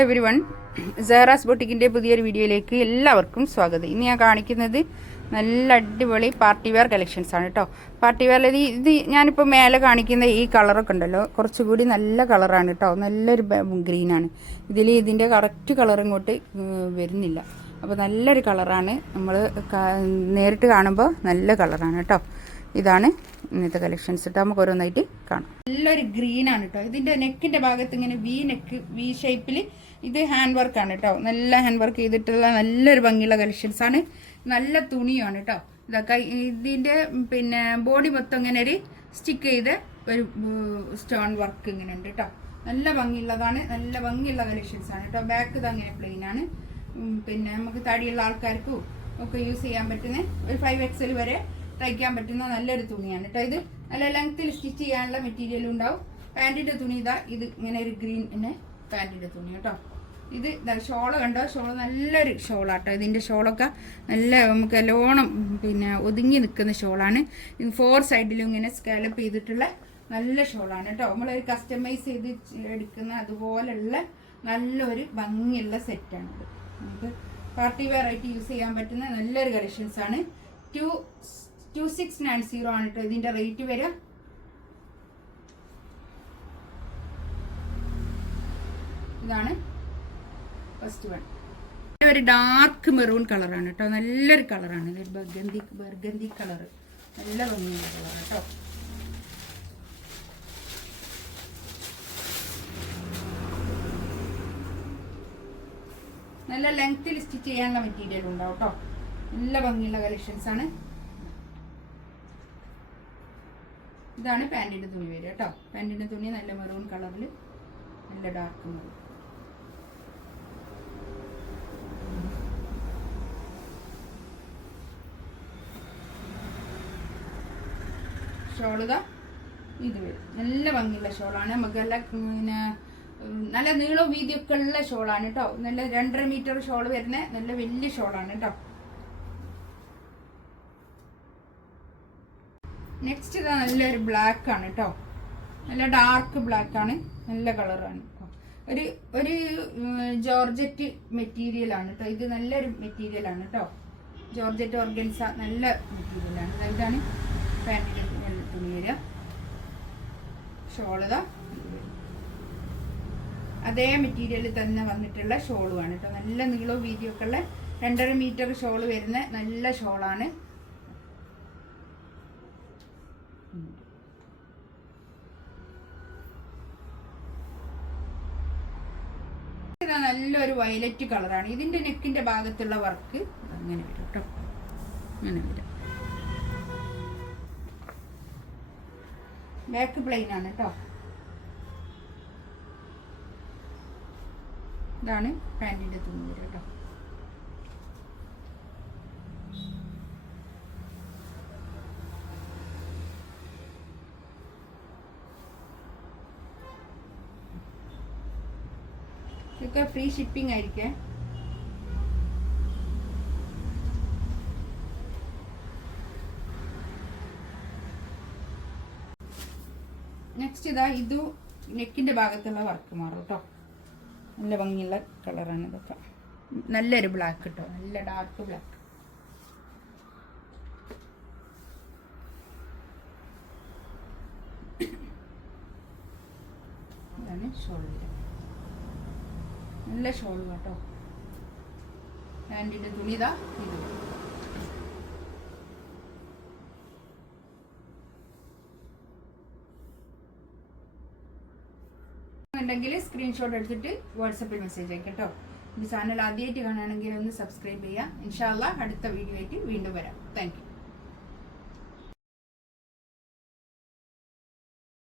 Everyone, Zehra's ബൊട്ടിക്കിൻ്റെ പുതിയൊരു വീഡിയോയിലേക്ക് എല്ലാവർക്കും സ്വാഗതം. ഇന്ന് ഞാൻ കാണിക്കുന്നത് നല്ല അടിപൊളി പാർട്ടി വെയർ കളക്ഷൻസ് ആണ് കേട്ടോ. പാർട്ടി വെയർ ഇത് ഞാനിപ്പോൾ മേലെ കാണിക്കുന്ന ഈ കളറൊക്കെ ഉണ്ടല്ലോ, കുറച്ചുകൂടി നല്ല കളറാണ് കേട്ടോ. നല്ലൊരു ഗ്രീനാണ്. ഇതിൻ്റെ കറക്റ്റ് കളർ ഇങ്ങോട്ട് വരുന്നില്ല. അപ്പോൾ നല്ലൊരു കളറാണ്. നമ്മൾ നേരിട്ട് കാണുമ്പോൾ നല്ല കളറാണ് കേട്ടോ. ഇതാണ് ഇന്നത്തെ കളക്ഷൻസ് കേട്ടോ. നമുക്ക് ഓരോന്നായിട്ട് കാണാം. നല്ലൊരു ഗ്രീനാണ് കേട്ടോ. ഇതിൻ്റെ നെക്കിൻ്റെ ഭാഗത്ത് ഇങ്ങനെ വി ഷേപ്പിൽ ഇത് ഹാൻഡ് വർക്കാണ് കേട്ടോ. നല്ല ഹാൻഡ് വർക്ക് ചെയ്തിട്ടുള്ള നല്ലൊരു ഭംഗിയുള്ള കളക്ഷൻസ് ആണ്. നല്ല തുണിയാണ് കേട്ടോ. ഇതൊക്കെ ഇതിൻ്റെ ബോഡി മൊത്തം ഇങ്ങനെ ഒരു സ്റ്റിക്ക് ചെയ്ത് ഒരു സ്റ്റോൺ വർക്ക് ഇങ്ങനെ ഉണ്ട് കേട്ടോ. നല്ല ഭംഗിയുള്ളതാണ്. നല്ല ഭംഗിയുള്ള കളക്ഷൻസ് ആണ് കേട്ടോ. ബാക്ക് ഇത് അങ്ങനെ പ്ലെയിൻ ആണ്. നമുക്ക് തടിയുള്ള ആൾക്കാർക്കും ഒക്കെ യൂസ് ചെയ്യാൻ പറ്റുന്ന ഒരു 5XL വരെ തയ്ക്കാൻ പറ്റുന്ന നല്ലൊരു തുണിയാണ് കേട്ടോ. ഇത് നല്ല ലെങ്ത്തിൽ സ്റ്റിച്ച് ചെയ്യാനുള്ള മെറ്റീരിയലും ഉണ്ടാവും. പാൻറ്റിൻ്റെ തുണി ഇതാ, ഇത് ഇങ്ങനെ ഒരു ഗ്രീൻ പാൻറ്റിൻ്റെ തുണി കേട്ടോ. ഇത് ഷോള് കണ്ടോ, ഷോള് നല്ലൊരു ഷോളാട്ടോ. ഇതിൻ്റെ ഷോളൊക്കെ നല്ല നമുക്ക് നല്ലോണം ഒതുങ്ങി നിൽക്കുന്ന ഷോളാണ്. ഇത് 4 സൈഡിലും ഇങ്ങനെ സ്കാലപ്പ് ചെയ്തിട്ടുള്ള നല്ല ഷോളാണ് കേട്ടോ. നമ്മളൊരു കസ്റ്റമൈസ് ചെയ്ത് എടുക്കുന്ന അതുപോലുള്ള നല്ലൊരു ഭംഗിയുള്ള സെറ്റാണിത്. നമുക്ക് പാർട്ടി വെയർ ആയിട്ട് യൂസ് ചെയ്യാൻ പറ്റുന്ന നല്ലൊരു കളക്ഷൻസ് ആണ്. 2690 ആണ് കേട്ടോ ഇതിൻ്റെ റേറ്റ് വരിക. ഇതാണ് ഫസ്റ്റ് വൺ. ഒരു ഡാർക്ക് മെറൂൺ കളറാണ് കേട്ടോ. നല്ലൊരു കളറാണ്. ബർഗന്തി കളർ, നല്ല ഭംഗിയുള്ള കളർ കേട്ടോ. നല്ല ലെങ്ത്തിൽ സ്റ്റിച്ച് ചെയ്യാനുള്ള മെറ്റീരിയൽ ഉണ്ടാവും കേട്ടോ. നല്ല ഭംഗിയുള്ള കളക്ഷൻസ് ആണ്. ഇതാണ് പാൻറ്റിൻ്റെ തുണി വരിക കേട്ടോ. പാൻറ്റിൻ്റെ തുണി നല്ല മെറൂൺ കളറിൽ, നല്ല ഡാർക്ക് മെറൂൺ. ഷോളുക ഇത് വരും. നല്ല ഭംഗിയുള്ള ഷോളാണ്. നമുക്ക് നല്ല നീളവും വീതിയൊക്കെ ഉള്ള ഷോളാണ് കേട്ടോ. നല്ല 2.5 മീറ്റർ ഷോൾ വരുന്ന നല്ല വലിയ ഷോളാണ് കേട്ടോ. നെക്സ്റ്റ് ഇതാ നല്ലൊരു ബ്ലാക്ക് ആണ് കേട്ടോ. നല്ല ഡാർക്ക് ബ്ലാക്ക് ആണ്. നല്ല കളറാണ് കേട്ടോ. ഒരു ജോർജറ്റ് മെറ്റീരിയൽ ആണ് കേട്ടോ. ഇത് നല്ലൊരു മെറ്റീരിയൽ ആണ് കേട്ടോ. ജോർജറ്റ് ഓർഗൻസ നല്ല മെറ്റീരിയലാണ്. ഇതാണ് പാൻറ്റിൻ്റെ തുണി വരിക. ഷോള് അതേ മെറ്റീരിയലിൽ തന്നെ വന്നിട്ടുള്ള ഷോളുമാണ് കേട്ടോ. നല്ല നീളവും വീതിയൊക്കെ ഉള്ള 2.5 മീറ്റർ ഷോള് വരുന്ന നല്ല ഷോളാണ്. നല്ലൊരു വയലറ്റ് കളറാണ്. ഇതിന്റെ നെക്കിന്റെ ഭാഗത്തുള്ള വർക്ക് അങ്ങനെ വരും കേട്ടോ. അങ്ങനെ വരും. ബാക്ക് പ്ലെയിൻ ആണ് കേട്ടോ. ഇതാണ് പാൻറ്റിന്റെ തുണി വരും കേട്ടോ. ഇതൊക്കെ ഫ്രീ ഷിപ്പിംഗ് ആയിരിക്കേ. നെക്സ്റ്റ് ഇതാ, ഇത് നെക്കിന്റെ ഭാഗത്തുള്ള വർക്ക് മാറും കേട്ടോ. നല്ല ഭംഗിയുള്ള കളറാണ് ഇതൊക്കെ. നല്ലൊരു ബ്ലാക്ക് കേട്ടോ. നല്ല ഡാർക്ക് ബ്ലാക്ക്. ഇതാണ് ഷോൾ. നല്ല ഷോൾ കേട്ടോ. പാൻറ്റിൻ്റെ തുണി ഇതാ ഇത്. ഉണ്ടെങ്കിൽ സ്ക്രീൻഷോട്ട് എടുത്തിട്ട് വാട്സപ്പിൽ മെസ്സേജ് അയക്കാം കേട്ടോ. ഈ ചാനൽ ആദ്യമായിട്ട് കാണുകയാണെങ്കിൽ ഒന്ന് സബ്സ്ക്രൈബ് ചെയ്യുക. ഇൻഷാ അല്ലാഹ് അടുത്ത വീഡിയോ ആയിട്ട് വീണ്ടും വരാം. Thank you.